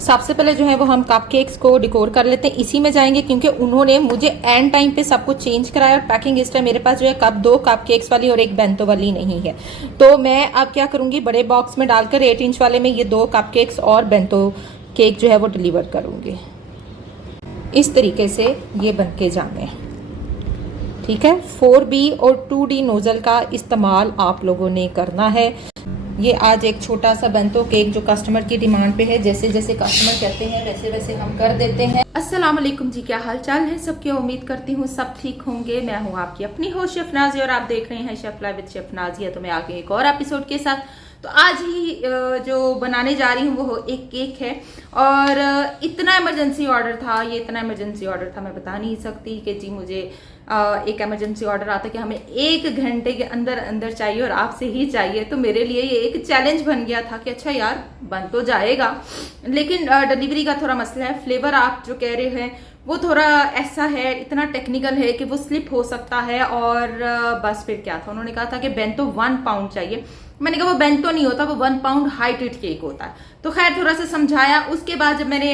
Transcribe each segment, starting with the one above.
सबसे पहले जो है वो हम कपकेक्स को डेकोर कर लेते हैं। इसी में जाएंगे क्योंकि उन्होंने मुझे एंड टाइम पे सब कुछ चेंज कराया और पैकिंग इस टाइम मेरे पास जो है दो कपकेक्स वाली और एक बेंतो वाली नहीं है। तो मैं अब क्या करूँगी, बड़े बॉक्स में डालकर 8 इंच वाले में ये 2 कपकेक्स और बेंतो केक जो है वो डिलीवर करूँगी। इस तरीके से ये बन के जाने, ठीक है। 4B और 2D नोज़ल का इस्तेमाल आप लोगों ने करना है। ये आज एक छोटा सा बेंतो केक जो कस्टमर की डिमांड पे है, जैसे जैसे कस्टमर कहते हैं वैसे वैसे हम कर देते हैं। अस्सलाम वालेकुम जी, क्या हाल चाल है सबके? उम्मीद करती हूँ सब ठीक होंगे। मैं हूँ आपकी अपनी होस्ट शेफ नाज़िया और आप देख रहे हैं chef live with chef Nazia. तो मैं आ गई एक और एपिसोड के साथ। तो आज ही जो बनाने जा रही हूँ वो एक केक है और इतना इमरजेंसी ऑर्डर था, ये इतना इमरजेंसी ऑर्डर था मैं बता नहीं सकती कि जी मुझे एक इमरजेंसी ऑर्डर आता कि हमें 1 घंटे के अंदर अंदर चाहिए और आपसे ही चाहिए। तो मेरे लिए ये एक चैलेंज बन गया था कि अच्छा यार बन तो जाएगा लेकिन डिलीवरी का थोड़ा मसला है। फ्लेवर आप जो कह रहे हैं वो थोड़ा ऐसा है, इतना टेक्निकल है कि वो स्लिप हो सकता है। और बस फिर क्या था, उन्होंने कहा था कि बेंतो 1 पाउंड चाहिए। मैंने कहा वो बेंतो नहीं होता, वो 1 पाउंड हाइटेड केक होता है। तो खैर थोड़ा सा समझाया। उसके बाद जब मैंने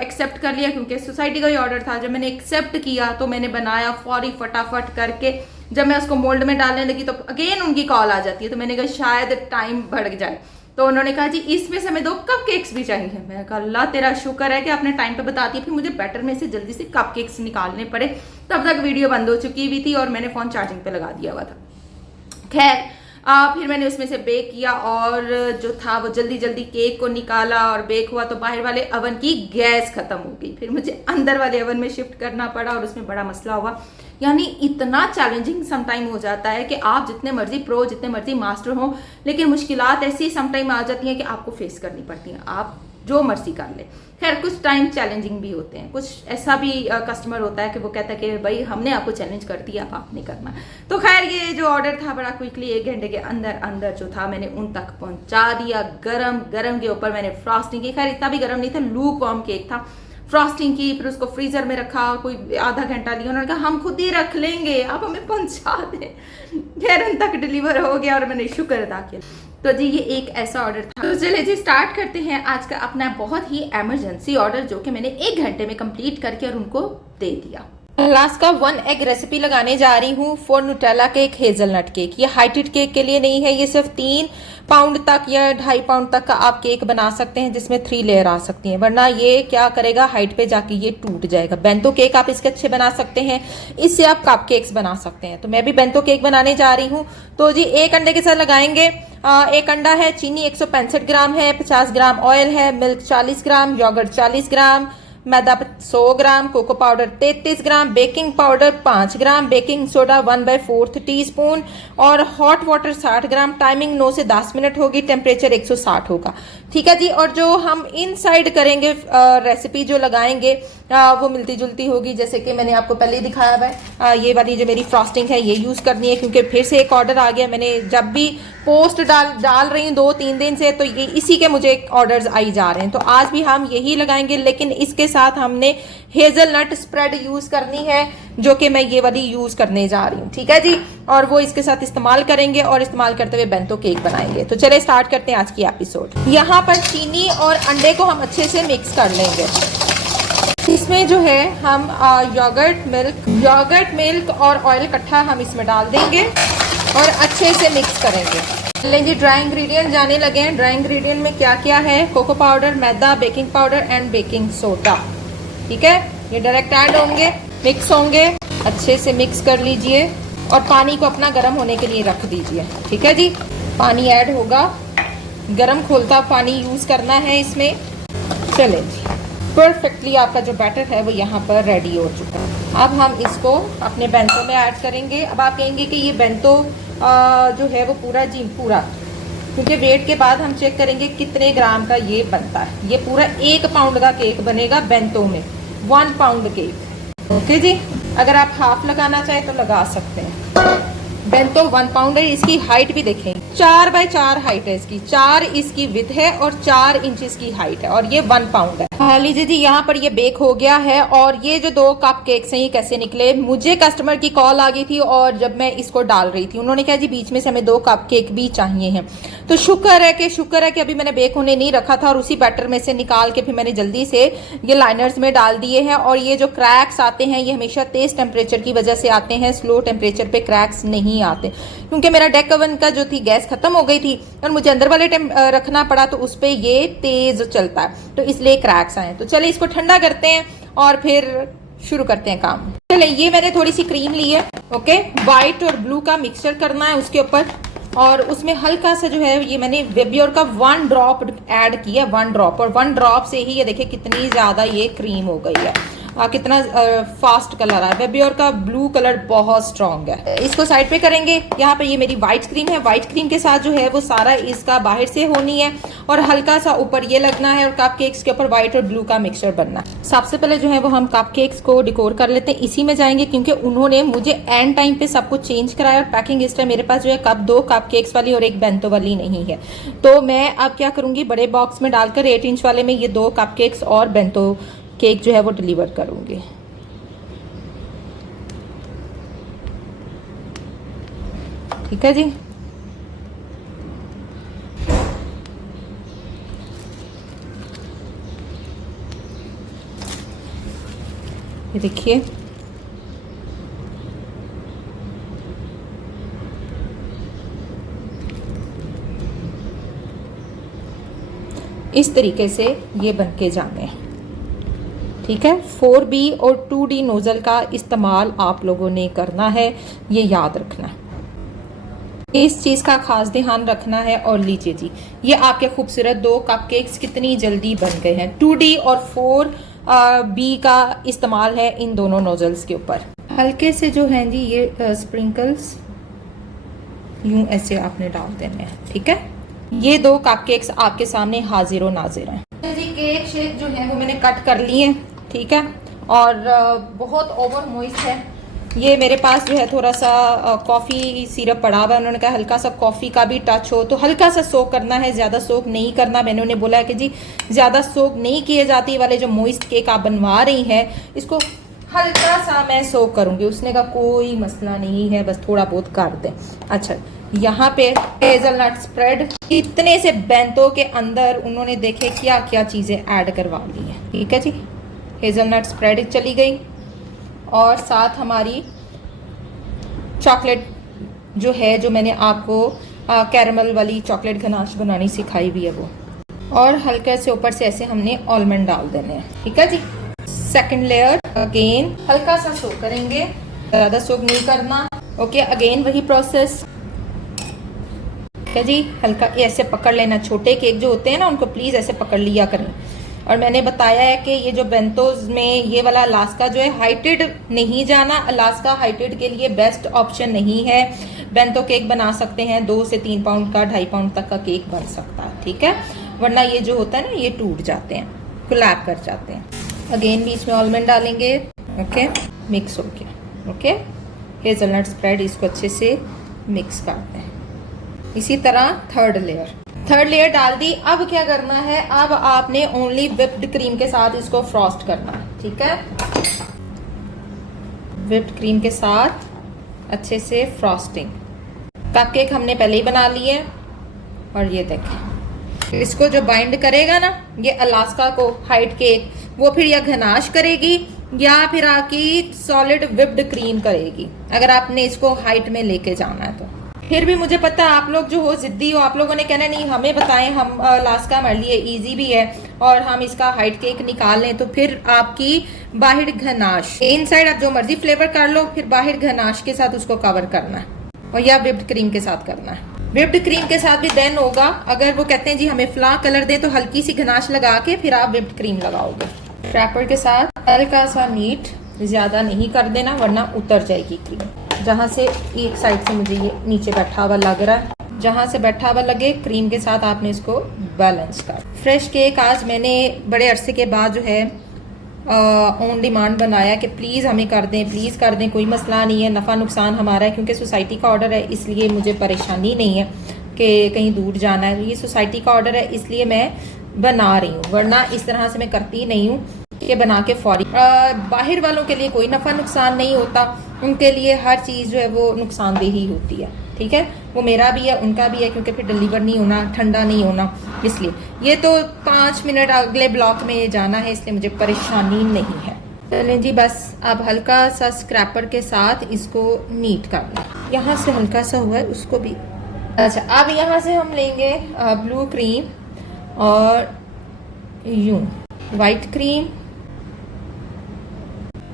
एक्सेप्ट कर लिया, क्योंकि सोसाइटी का ही ऑर्डर था, जब मैंने एक्सेप्ट किया तो मैंने बनाया फौरी फटाफट करके। जब मैं उसको मोल्ड में डालने लगी तो अगेन उनकी कॉल आ जाती है। तो मैंने कहा शायद टाइम बढ़ जाए। तो उन्होंने कहा जी इसमें से हमें 2 कपकेक्स भी चाहिए। मैंने कहा अल्लाह तेरा शुक्र है कि आपने टाइम पे बता दिया। फिर मुझे बैटर में से जल्दी से कपकेक्स निकालने पड़े, तब तक वीडियो बंद हो चुकी हुई थी और मैंने फ़ोन चार्जिंग पे लगा दिया हुआ था। खैर फिर मैंने उसमें से बेक किया और जो था वो जल्दी जल्दी केक को निकाला और बेक हुआ। तो बाहर वाले ओवन की गैस खत्म हो गई, फिर मुझे अंदर वाले ओवन में शिफ्ट करना पड़ा और उसमें बड़ा मसला हुआ। यानी इतना चैलेंजिंग समटाइम हो जाता है कि आप जितने मर्जी प्रो, जितने मर्जी मास्टर हो, लेकिन मुश्किलात ऐसी समटाइम आ जाती हैं कि आपको फेस करनी पड़ती हैं, आप जो मर्जी कर ले। खैर कुछ टाइम चैलेंजिंग भी होते हैं, कुछ ऐसा भी कस्टमर होता है कि वो कहता है कि भाई हमने आपको चैलेंज कर दिया, अब आप नहीं करना। तो खैर ये जो ऑर्डर था बड़ा क्विकली 1 घंटे के अंदर अंदर जो था मैंने उन तक पहुंचा दिया। गरम गरम के ऊपर मैंने फ्रॉस्टिंग की। खैर इतना भी गरम नहीं था, लूक वार्म केक था। फ्रॉस्टिंग की, फिर उसको फ्रीजर में रखा, कोई आधा घंटा लिया। उन्होंने कहा हम खुद ही रख लेंगे, आप हमें पहुंचा दें। खैर उन तक डिलीवर हो गया और मैंने शुक्र अदा किया। तो जी ये एक ऐसा ऑर्डर था। तो चलिए जी स्टार्ट करते हैं आज का अपना बहुत ही इमरजेंसी ऑर्डर, जो कि मैंने 1 घंटे में कंप्लीट करके और उनको दे दिया। लास्ट का 1 एग रेसिपी लगाने जा रही हूँ for Nutella cake hazelnut cake. ये हाइटेड केक के लिए नहीं है, ये सिर्फ 3 पाउंड तक या 2.5 पाउंड तक का आप केक बना सकते हैं जिसमें 3 लेयर आ सकती हैं, वरना ये क्या करेगा हाइट पे जाके ये टूट जाएगा। बेंतो केक आप इसके अच्छे बना सकते हैं, इससे आप कप केक्स बना सकते हैं। तो मैं भी बेंतो केक बनाने जा रही हूँ। तो जी 1 अंडे के साथ लगाएंगे। 1 अंडा है, चीनी 165 ग्राम है, 50 ग्राम ऑयल है, मिल्क 40 ग्राम, योगर्ट 40 ग्राम, मैदा 100 ग्राम, कोको पाउडर 33 ग्राम, बेकिंग पाउडर 5 ग्राम, बेकिंग सोडा 1/4 टीस्पून और हॉट वाटर 60 ग्राम। टाइमिंग 9 से 10 मिनट होगी, टेम्परेचर 160 होगा, ठीक है जी। और जो हम इनसाइड करेंगे रेसिपी जो लगाएंगे वो मिलती जुलती होगी, जैसे कि मैंने आपको पहले ही दिखाया हुआ है। ये वाली जो मेरी फ्रॉस्टिंग है ये यूज़ करनी है, क्योंकि फिर से एक ऑर्डर आ गया। मैंने जब भी पोस्ट डाल रही हूँ 2-3 दिन से, तो ये इसी के मुझे ऑर्डर्स आई जा रहे हैं। तो आज भी हम यही लगाएंगे, लेकिन इसके साथ हमने हेजलनट स्प्रेड यूज़ करनी है, जो कि मैं ये वाली यूज़ करने जा रही हूँ, ठीक है जी। और वो इसके साथ इस्तेमाल करेंगे और इस्तेमाल करते हुए बेंतो केक बनाएंगे। तो चले स्टार्ट करते हैं आज की एपिसोड। यहाँ पर चीनी और अंडे को हम अच्छे से मिक्स कर लेंगे। इसमें जो है हम योगर्ट मिल्क और ऑयल इकट्ठा हम इसमें डाल देंगे और अच्छे से मिक्स करेंगे। लेंगे ड्राई इंग्रेडिएंट जाने लगे हैं। ड्राई इंग्रेडिएंट में क्या क्या है? कोको पाउडर, मैदा, baking powder and baking soda, ठीक है। ये डायरेक्ट ऐड होंगे, मिक्स होंगे, अच्छे से मिक्स कर लीजिए और पानी को अपना गर्म होने के लिए रख दीजिए, ठीक है जी। पानी ऐड होगा, गर्म खोलता पानी यूज़ करना है इसमें। चले जी, परफेक्टली आपका जो बैटर है वो यहाँ पर रेडी हो चुका है। अब हम इसको अपने बेंतो में ऐड करेंगे। अब आप कहेंगे कि ये बेंतो जो है वो पूरा, क्योंकि वेट के बाद हम चेक करेंगे कितने ग्राम का ये बनता है। ये पूरा 1 पाउंड का केक बनेगा बेंतो में, 1 पाउंड केक, ओके जी। अगर आप हाफ लगाना चाहें तो लगा सकते हैं। बेंतो 1 पाउंड है। इसकी हाइट भी देखें, 4 बाय 4 हाइट है इसकी, 4 इसकी विड्थ है और 4 इंच की हाइट है और ये 1 पाउंड है। हाँ लीजिए जी, यहाँ पर ये बेक हो गया है। और ये जो 2 कप केक्स हैं ये कैसे निकले, मुझे कस्टमर की कॉल आ गई थी और जब मैं इसको डाल रही थी उन्होंने कहा जी बीच में से हमें 2 कप केक भी चाहिए हैं। तो शुक्र है कि अभी मैंने बेक होने नहीं रखा था और उसी बैटर में से निकाल के फिर मैंने जल्दी से ये लाइनर्स में डाल दिए हैं। और ये जो क्रैक्स आते हैं ये हमेशा तेज टेम्परेचर की वजह से आते हैं, स्लो टेम्परेचर पे क्रैक्स नहीं आते, क्योंकि मेरा डेक ओवन का जो थी गैस खत्म हो गई थी और मुझे अंदर वाले रखना पड़ा, तो उस पर ये तेज चलता है, तो इसलिए क्रैक्स आए। तो चले इसको ठंडा करते हैं और फिर शुरू करते हैं काम। चले, ये मैंने थोड़ी सी क्रीम ली है, ओके, व्हाइट और ब्लू का मिक्सचर करना है उसके ऊपर, और उसमें हल्का सा जो है ये मैंने बेबियोर का 1 ड्रॉप ऐड किया, 1 ड्रॉप, और 1 ड्रॉप से ही ये देखिए कितनी ज्यादा ये क्रीम हो गई है। कितना फास्ट कलर है। बेबियोर का ब्लू कलर बहुत स्ट्रॉन्ग है। इसको साइड पे करेंगे। यहाँ पे ये मेरी व्हाइट क्रीम है, व्हाइट क्रीम के साथ जो है वो सारा इसका बाहर से होनी है और हल्का सा ऊपर ये लगना है और कप केक्स के ऊपर व्हाइट और ब्लू का मिक्सचर बनना है। सबसे पहले जो है वो हम कप केक्स को डिकोर कर लेते हैं, इसी में जाएंगे क्योंकि उन्होंने मुझे एंड टाइम पे सब कुछ चेंज कराया और पैकिंग इस टाइम मेरे पास जो है 2 कप केक्स वाली और 1 बेंतो वाली नहीं है। तो मैं अब क्या करूंगी, बड़े बॉक्स में डालकर 8 इंच वाले में ये 2 कप केक्स और बेंतो केक जो है वो डिलीवर करूंगी। ठीक है जी। ये देखिए इस तरीके से ये बनके जाने हैं। ठीक है, 4B और 2D नोजल का इस्तेमाल आप लोगों ने करना है, ये याद रखना, इस चीज़ का खास ध्यान रखना है। और लीजिए जी, ये आपके खूबसूरत 2 कपकेक्स कितनी जल्दी बन गए हैं। 2D और 4B का इस्तेमाल है इन दोनों नोजल्स के ऊपर। हल्के से जो है जी ये स्प्रिंकल्स यूं ऐसे आपने डाल देने हैं। ठीक है, ये 2 कपकेक्स आपके सामने हाजिर व नाजिर हैं जी। केक शेक जो है वो मैंने कट कर लिए, ठीक है, और बहुत ओवर मॉइस्ट है। ये मेरे पास जो है थोड़ा सा कॉफ़ी सिरप पड़ा हुआ है, उन्होंने कहा हल्का सा कॉफ़ी का भी टच हो, तो हल्का सा सोक करना है, ज़्यादा सोक नहीं करना। मैंने उन्हें बोला है कि जी ज़्यादा सोक नहीं किए जाती वाले जो मॉइस्ट केक आप बनवा रही हैं इसको हल्का सा मैं सोक करूँगी। उसने कहा कोई मसला नहीं है, बस थोड़ा बहुत कर दें। अच्छा, यहाँ पे हेज़लनट स्प्रेड, इतने से बेंतो के अंदर उन्होंने देखे क्या क्या चीज़ें ऐड करवा ली हैं। ठीक है जी, हेज़लनट स्प्रेड चली गई और साथ हमारी चॉकलेट जो है, जो मैंने आपको कैरमल वाली चॉकलेट गनाश बनानी सिखाई हुई है वो, और हल्के से ऊपर से ऐसे हमने आलमंड डाल देने हैं। ठीक है जी। सेकंड लेयर अगेन हल्का सा सोक करेंगे, ज़्यादा सोक नहीं करना। ओके, अगेन वही प्रोसेस। ठीक है जी, हल्का ऐसे पकड़ लेना। छोटे केक जो होते हैं ना उनको प्लीज़ ऐसे पकड़ लिया करें। और मैंने बताया है कि ये जो बेंतोज में ये वाला अलास्का जो है हाइटेड नहीं जाना। अलास्का हाइटेड के लिए बेस्ट ऑप्शन नहीं है। बेंतो केक बना सकते हैं 2 से 3 पाउंड का, 2.5 पाउंड तक का केक बन सकता है। ठीक है, वरना ये जो होता है ना ये टूट जाते हैं, कोलैप कर जाते हैं। अगेन बीच में आलमंड डालेंगे। ओके, मिक्स हो गया। ओके, हेज़लनट स्प्रेड, इसको अच्छे से मिक्स करते हैं। इसी तरह थर्ड लेयर डाल दी। अब क्या करना है, अब आपने ओनली व्हिप्ड क्रीम के साथ इसको फ्रॉस्ट करना है। ठीक है, व्हिप्ड क्रीम के साथ अच्छे से फ्रॉस्टिंग। कपकेक हमने पहले ही बना लिए और ये देखें, इसको जो बाइंड करेगा ना ये अलास्का को हाइट केक, वो फिर या घनाश करेगी या फिर आपकी सॉलिड व्हिप्ड क्रीम करेगी, अगर आपने इसको हाइट में लेके जाना है तो। फिर भी मुझे पता है आप लोग जो हो जिद्दी हो, आप लोगों ने कहना नहीं हमें बताएं, हम लास्का हमारे लिए इजी भी है और हम इसका हाइट केक निकाल लें, तो फिर आपकी बाहर घनाश, इनसाइड आप जो मर्जी फ्लेवर कर लो, फिर बाहर घनाश के साथ उसको कवर करना है और या व्हिप्ड क्रीम के साथ करना है। व्हिप्ड क्रीम के साथ भी देन होगा, अगर वो कहते हैं जी हमें फ्ला कलर दें तो हल्की सी घनाश लगा के फिर आप व्हिप्ड क्रीम लगाओगे। रैपर के साथ हल्का सा नीट, ज्यादा नहीं कर देना वरना उतर जाएगी क्रीम। जहाँ से एक साइड से मुझे ये नीचे बैठा हुआ लग रहा है, जहाँ से बैठा हुआ लगे क्रीम के साथ आपने इसको बैलेंस कर। फ्रेश केक आज मैंने बड़े अरसे के बाद जो है ऑन डिमांड बनाया कि प्लीज़ हमें कर दें, प्लीज़ कर दें, कोई मसला नहीं है, नफ़ा नुकसान हमारा है क्योंकि सोसाइटी का ऑर्डर है, इसलिए मुझे परेशानी नहीं है कि कहीं दूर जाना है। ये सोसाइटी का ऑर्डर है इसलिए मैं बना रही हूँ, वरना इस तरह से मैं करती नहीं हूँ कि बना के फौरी। बाहर वालों के लिए कोई नफ़ा नुकसान नहीं होता, उनके लिए हर चीज़ जो है वो नुकसानदेह ही होती है, ठीक है। वो मेरा भी है, उनका भी है, क्योंकि फिर डिलीवर नहीं होना, ठंडा नहीं होना, इसलिए। ये तो 5 मिनट अगले ब्लॉक में जाना है, इसलिए मुझे परेशानी नहीं है। चलें जी, बस अब हल्का सा स्क्रैपर के साथ इसको नीट कर लें। यहाँ से हल्का सा हुआ है उसको भी। अच्छा, अब यहाँ से हम लेंगे ब्लू क्रीम और यूं वाइट क्रीम,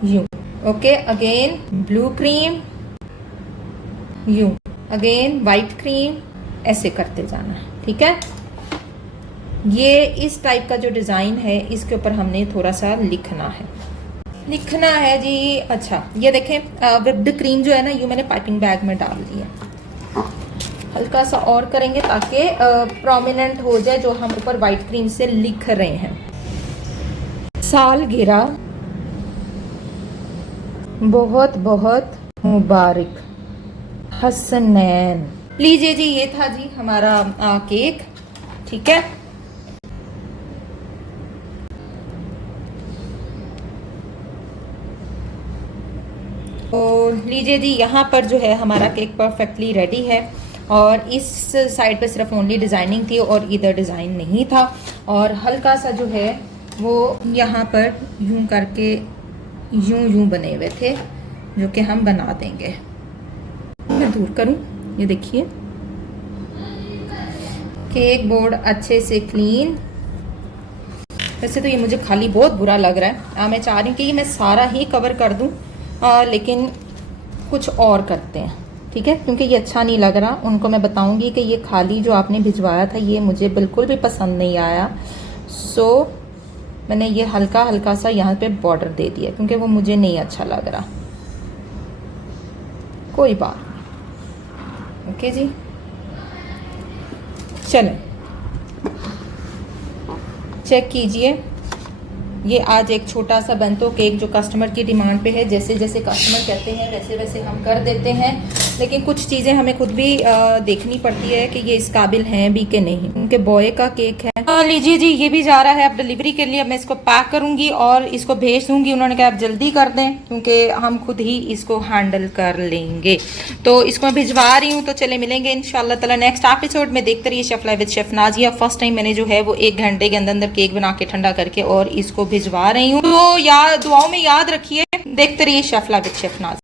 यूं, ओके, अगेन ब्लू क्रीम, यूं, अगेन वाइट क्रीम, ऐसे करते जाना, ठीक है। ये इस टाइप का जो डिज़ाइन है इसके ऊपर हमने थोड़ा सा लिखना है जी। अच्छा, ये देखें, विप्ड क्रीम जो है ना, यूँ मैंने पाइपिंग बैग में डाल दी है। हल्का सा और करेंगे ताकि प्रोमिनेंट हो जाए जो हम ऊपर वाइट क्रीम से लिख रहे हैं। सालगिरह बहुत बहुत मुबारक, हसनैन। लीजिए जी, ये था जी हमारा केक, ठीक है। तो लीजिए जी, यहाँ पर जो है हमारा केक परफेक्टली रेडी है, और इस साइड पे सिर्फ ओनली डिज़ाइनिंग थी और इधर डिज़ाइन नहीं था, और हल्का सा जो है वो यहाँ पर यूं करके यूं बने हुए थे, जो कि हम बना देंगे। मैं दूर करूं, ये देखिए केक बोर्ड अच्छे से क्लीन। वैसे तो ये मुझे खाली बहुत बुरा लग रहा है, मैं चाह रही हूँ कि ये मैं सारा ही कवर कर दूँ, लेकिन कुछ और करते हैं, ठीक है, क्योंकि ये अच्छा नहीं लग रहा। उनको मैं बताऊंगी कि ये खाली जो आपने भिजवाया था ये मुझे बिल्कुल भी पसंद नहीं आया, सो मैंने ये हल्का हल्का सा यहाँ पे बॉर्डर दे दिया, क्योंकि वो मुझे नहीं अच्छा लग रहा। कोई बात नहीं, ओके जी। चलें, चेक कीजिए, ये आज एक छोटा सा बेंतो केक जो कस्टमर की डिमांड पे है। जैसे जैसे कस्टमर कहते हैं वैसे वैसे हम कर देते हैं, लेकिन कुछ चीज़ें हमें खुद भी देखनी पड़ती है कि ये इस काबिल हैं भी कि नहीं। उनके बॉय का केक है। लीजिए जी, ये भी जा रहा है अब डिलीवरी के लिए। अब मैं इसको पैक करूंगी और इसको भेज दूंगी। उन्होंने कहा आप जल्दी कर दें, क्योंकि हम खुद ही इसको हैंडल कर लेंगे। तो इसको मैं भिजवा रही हूँ, तो चले मिलेंगे इंशाल्लाह ताला नेक्स्ट एपिसोड में। देखते रहिए chef live with chef Nazia. First time मैंने जो है वो 1 घंटे के अंदर अंदर केक बना के ठंडा करके और इसको भिजवा रही हूँ। तो दुआओं में याद रखिए। देखते रहिए chef live with chef Nazia.